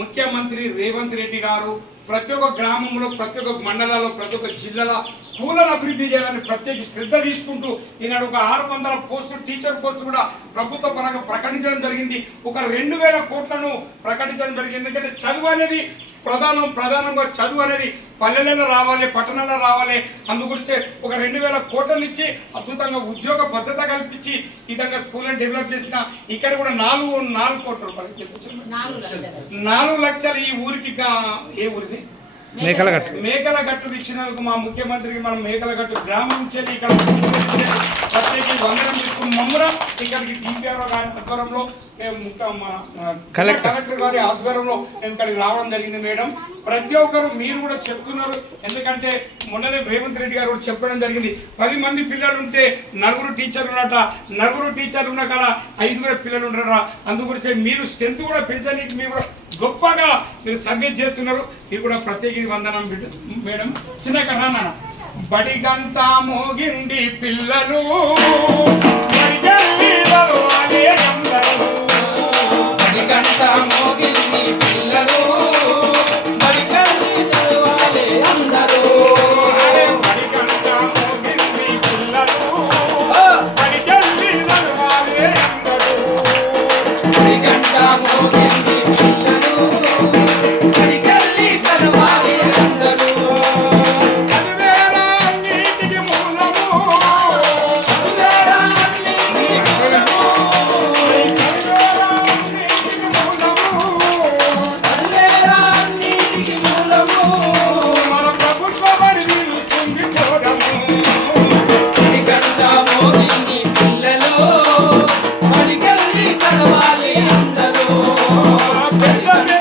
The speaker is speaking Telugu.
ముఖ్యమంత్రి రేవంత్ రెడ్డి గారు ప్రతి ఒక్క గ్రామంలో, ప్రతి ఒక్క మండలాల్లో, ప్రతి ఒక్క జిల్లాలో స్కూళ్ళను అభివృద్ధి చేయాలని ప్రత్యేక శ్రద్ధ తీసుకుంటూ ఈనాడు ఒక 600 పోస్టులు, టీచర్ పోస్టులు కూడా ప్రభుత్వ పరంగా ప్రకటించడం జరిగింది. ఒక 2000 కోట్లను ప్రకటించడం జరిగింది. ఎందుకంటే చదువు అనేది ప్రధానంగా చదువు అనేది పల్లెలలో రావాలి, పట్టణాల్లో రావాలి. అందుగురించే ఒక 2000 కోట్లను ఇచ్చి అద్భుతంగా ఉద్యోగ భద్రత కల్పించి ఈ విధంగా స్కూళ్ళని డెవలప్ చేసిన ఇక్కడ కూడా 4 కోట్ల రూపాయలు 4 లక్షలు ఈ ఊరికి. ఏ ఊరికి? మేకలగట్టు ఇచ్చినందుకు మా ముఖ్యమంత్రికి మనం మేకలగట్టు గ్రామం నుంచి ఇక్కడ ప్రత్యేక వందనం తీసుకుని మమ్మరం ఇక్కడికి డిపిఆర్ఓ గారి ఆధ్వర్యంలో కలెక్టర్ గారి ఆధ్వర్యంలో నేను ఇక్కడికి రావడం జరిగింది. మేడం, ప్రతి ఒక్కరు మీరు కూడా చెప్తున్నారు. ఎందుకంటే మొన్ననే రేవంత్ రెడ్డి గారు కూడా చెప్పడం జరిగింది. 10 మంది పిల్లలు ఉంటే 9 టీచర్లు ఉన్నట, 9 టీచర్లు ఉన్న కాడ 5 పిల్లలు ఉంటారా. అందుగురించి మీరు స్ట్రెంత్ కూడా పెంచడానికి మీరు కూడా గొప్పగా మీరు సబ్మిట్ చేస్తున్నారు. మీరు కూడా ప్రత్యేక వందనం మేడం. చిన్న కథ నాన్న. బడి గంట మోగింది పిల్లలు, బడి గంట మోగింది పిల్లలు, బడి చదవాలి అందరూ. బడి గంట మోగింది పిల్లలు, బడి చదవాలి అందరూ. బడి గంట మోగింది పిల్లలు, బడి చదవాలి అందరూ. అందరూ